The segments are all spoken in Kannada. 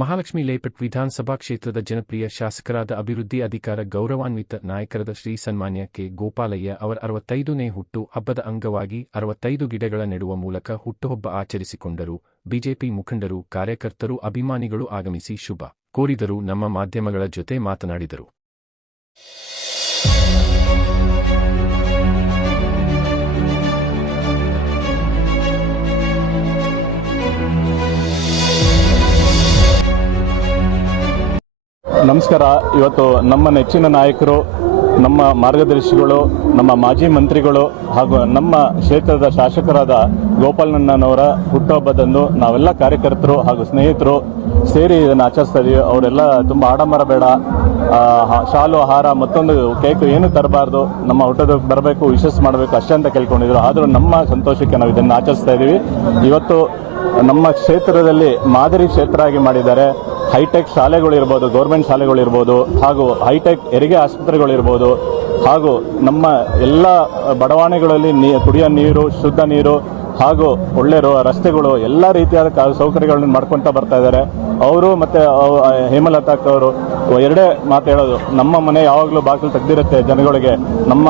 ಮಹಾಲಕ್ಷ್ಮಿ ಲೇಔಟ್ ವಿಧಾನಸಭಾ ಕ್ಷೇತ್ರದ ಜನಪ್ರಿಯ ಶಾಸಕರಾದ ಅಭಿವೃದ್ಧಿ ಅಧಿಕಾರ ಗೌರವಾನ್ವಿತ ನಾಯಕರಾದ ಶ್ರೀ ಸನ್ಮಾನ್ಯ ಕೆ. ಗೋಪಾಲಯ್ಯ ಅವರ 65ನೇ ಹುಟ್ಟು ಹಬ್ಬದ ಅಂಗವಾಗಿ 65 ಗಿಡಗಳ ನೆಡುವ ಮೂಲಕ ಹುಟ್ಟುಹಬ್ಬ ಆಚರಿಸಿಕೊಂಡರು. ಬಿಜೆಪಿ ಮುಖಂಡರು, ಕಾರ್ಯಕರ್ತರು, ಅಭಿಮಾನಿಗಳು ಆಗಮಿಸಿ ಶುಭ ಕೋರಿದರು. ನಮ್ಮ ಮಾಧ್ಯಮಗಳ ಜೊತೆ ಮಾತನಾಡಿದರು. ನಮಸ್ಕಾರ. ಇವತ್ತು ನಮ್ಮ ನೆಚ್ಚಿನ ನಾಯಕರು, ನಮ್ಮ ಮಾರ್ಗದರ್ಶಿಗಳು, ನಮ್ಮ ಮಾಜಿ ಮಂತ್ರಿಗಳು ಹಾಗೂ ನಮ್ಮ ಕ್ಷೇತ್ರದ ಶಾಸಕರಾದ ಗೋಪಾಲಣ್ಣನವರ ಹುಟ್ಟುಹಬ್ಬದಂದು ನಾವೆಲ್ಲ ಕಾರ್ಯಕರ್ತರು ಹಾಗೂ ಸ್ನೇಹಿತರು ಸೇರಿ ಇದನ್ನು ಆಚರಿಸ್ತಾ ಇದ್ದೀವಿ. ಅವರೆಲ್ಲ ತುಂಬ ಆಡಂಬರ ಬೇಡ, ಶಾಲು, ಹಾರ, ಮತ್ತೊಂದು ಕೇಕ್ ಏನು ತರಬಾರ್ದು, ನಮ್ಮ ಹುಟ್ಟೋದಕ್ಕೆ ಬರಬೇಕು, ವಿಶಸ್ ಮಾಡಬೇಕು ಅಷ್ಟೇ ಅಂತ ಕೇಳ್ಕೊಂಡಿದ್ರು. ಆದರೂ ನಮ್ಮ ಸಂತೋಷಕ್ಕೆ ನಾವು ಇದನ್ನು ಆಚರಿಸ್ತಾ ಇದ್ದೀವಿ. ಇವತ್ತು ನಮ್ಮ ಕ್ಷೇತ್ರದಲ್ಲಿ ಮಾದರಿ ಕ್ಷೇತ್ರ ಆಗಿ ಮಾಡಿದ್ದಾರೆ. ಹೈಟೆಕ್ ಶಾಲೆಗಳಿರ್ಬೋದು, ಗೌರ್ಮೆಂಟ್ ಶಾಲೆಗಳಿರ್ಬೋದು, ಹಾಗೂ ಹೈಟೆಕ್ ಹೆರಿಗೆ ಆಸ್ಪತ್ರೆಗಳಿರ್ಬೋದು, ಹಾಗೂ ನಮ್ಮ ಎಲ್ಲ ಬಡಾವಣೆಗಳಲ್ಲಿ ಕುಡಿಯೋ ನೀರು, ಶುದ್ಧ ನೀರು ಹಾಗೂ ಒಳ್ಳೆ ರಸ್ತೆಗಳು, ಎಲ್ಲ ರೀತಿಯಾದ ಸೌಕರ್ಯಗಳನ್ನು ಮಾಡ್ಕೊತಾ ಬರ್ತಾ ಇದ್ದಾರೆ. ಅವರು ಮತ್ತು ಹೇಮಲತಾ ಅವರು ಎರಡೇ ಮಾತು ಹೇಳೋದು, ನಮ್ಮ ಮನೆ ಯಾವಾಗಲೂ ಬಾಗಿಲು ತೆಗೆದಿರುತ್ತೆ ಜನಗಳಿಗೆ, ನಮ್ಮ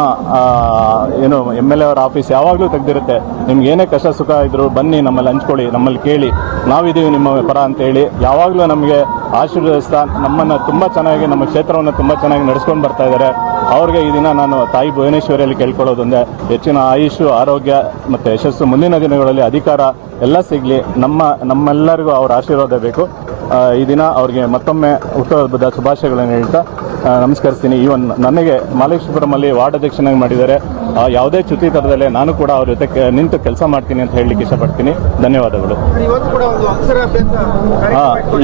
ಏನು MLA ಅವರ ಆಫೀಸ್ ಯಾವಾಗಲೂ ತೆಗೆದಿರುತ್ತೆ. ನಿಮ್ಗೆ ಏನೇ ಕಷ್ಟ ಸುಖ ಇದ್ರು ಬನ್ನಿ, ನಮ್ಮಲ್ಲಿ ಹಂಚ್ಕೊಳ್ಳಿ, ನಮ್ಮಲ್ಲಿ ಕೇಳಿ, ನಾವಿದ್ದೀವಿ ನಿಮ್ಮ ಪರ ಅಂತೇಳಿ ಯಾವಾಗಲೂ ನಮಗೆ ಆಶೀರ್ವದಿಸ್ತಾ ನಮ್ಮನ್ನು ತುಂಬ ಚೆನ್ನಾಗಿ, ನಮ್ಮ ಕ್ಷೇತ್ರವನ್ನು ತುಂಬ ಚೆನ್ನಾಗಿ ನಡೆಸ್ಕೊಂಡು ಬರ್ತಾ ಇದ್ದಾರೆ. ಅವ್ರಿಗೆ ಈ ದಿನ ನಾನು ತಾಯಿ ಭುವನೇಶ್ವರಿಯಲ್ಲಿ ಕೇಳ್ಕೊಳ್ಳೋದೊಂದೇ, ಹೆಚ್ಚಿನ ಆಯುಷು, ಆರೋಗ್ಯ ಮತ್ತು ಯಶಸ್ಸು, ಮುಂದಿನ ದಿನಗಳಲ್ಲಿ ಅಧಿಕಾರ ಎಲ್ಲ ಸಿಗಲಿ. ನಮ್ಮೆಲ್ಲರಿಗೂ ಅವರ ಆಶೀರ್ವಾದ ಬೇಕು. ಈ ದಿನ ಅವ್ರಿಗೆ ಮತ್ತೊಮ್ಮೆ ಹುಟ್ಟುಹಬ್ಬದ ಶುಭಾಶಯಗಳನ್ನು ಹೇಳ್ತಾ ನಮಸ್ಕರಿಸ್ತೀನಿ. ಇವನ್ ನನಗೆ ಮಹದೇಶ್ವರಮಲ್ಲಿ ವಾರ್ಡ್ ಅಧ್ಯಕ್ಷನಾಗಿ ಮಾಡಿದ್ದಾರೆ. ಯಾವುದೇ ಚ್ಯುತಿ ತರದಲ್ಲೇ ನಾನು ಕೂಡ ಅವ್ರ ಜೊತೆ ನಿಂತು ಕೆಲಸ ಮಾಡ್ತೀನಿ ಅಂತ ಹೇಳಲಿಕ್ಕೆ ಇಷ್ಟಪಡ್ತೀನಿ. ಧನ್ಯವಾದಗಳು.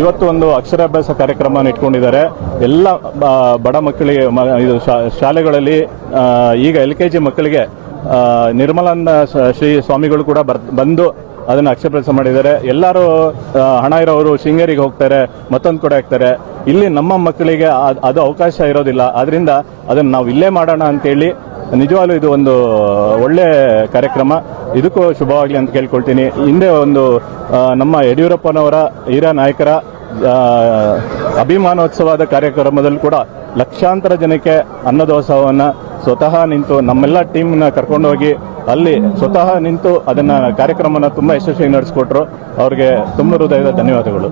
ಇವತ್ತು ಒಂದು ಅಕ್ಷರಾಭ್ಯಾಸ ಕಾರ್ಯಕ್ರಮ ಇಟ್ಕೊಂಡಿದ್ದಾರೆ. ಎಲ್ಲ ಬಡ ಮಕ್ಕಳಿಗೆ, ಇದು ಶಾಲೆಗಳಲ್ಲಿ ಈಗ LKG ಮಕ್ಕಳಿಗೆ ನಿರ್ಮಲಾನಂದ ಶ್ರೀ ಸ್ವಾಮಿಗಳು ಕೂಡ ಬಂದು ಅದನ್ನು ಅಕ್ಷರಾಭ್ಯಾಸ ಮಾಡಿದ್ದಾರೆ. ಎಲ್ಲರೂ ಹಣ ಇರೋರು ಶೃಂಗೇರಿಗೆ ಹೋಗ್ತಾರೆ, ಮತ್ತೊಂದು ಕಡೆ ಹಾಕ್ತಾರೆ. ಇಲ್ಲಿ ನಮ್ಮ ಮಕ್ಕಳಿಗೆ ಅದು ಅವಕಾಶ ಇರೋದಿಲ್ಲ. ಆದ್ರಿಂದ ಅದನ್ನು ನಾವು ಇಲ್ಲೇ ಮಾಡೋಣ ಅಂತೇಳಿ ನಿಜವಾಗ್ಲೂ ಇದು ಒಂದು ಒಳ್ಳೆ ಕಾರ್ಯಕ್ರಮ. ಇದಕ್ಕೂ ಶುಭವಾಗಲಿ ಅಂತ ಕೇಳ್ಕೊಳ್ತೀನಿ. ಹಿಂದೆ ಒಂದು ನಮ್ಮ ಯಡಿಯೂರಪ್ಪನವರ ಹಿರಿಯ ನಾಯಕರ ಅಭಿಮಾನೋತ್ಸವದ ಕಾರ್ಯಕ್ರಮದಲ್ಲಿ ಕೂಡ ಲಕ್ಷಾಂತರ ಜನಕ್ಕೆ ಅನ್ನದಾಸೋಹವನ್ನು ಸ್ವತಃ ನಿಂತು ನಮ್ಮೆಲ್ಲ ಟೀಮ್ನ ಕರ್ಕೊಂಡೋಗಿ ಅಲ್ಲಿ ಸ್ವತಃ ನಿಂತು ಅದನ್ನ ಕಾರ್ಯಕ್ರಮನ ತುಂಬಾ ಯಶಸ್ವಿಯಾಗಿ ನಡೆಸಿಕೊಟ್ರು. ಅವ್ರಿಗೆ ತುಂಬ ಹೃದಯದ ಧನ್ಯವಾದಗಳು.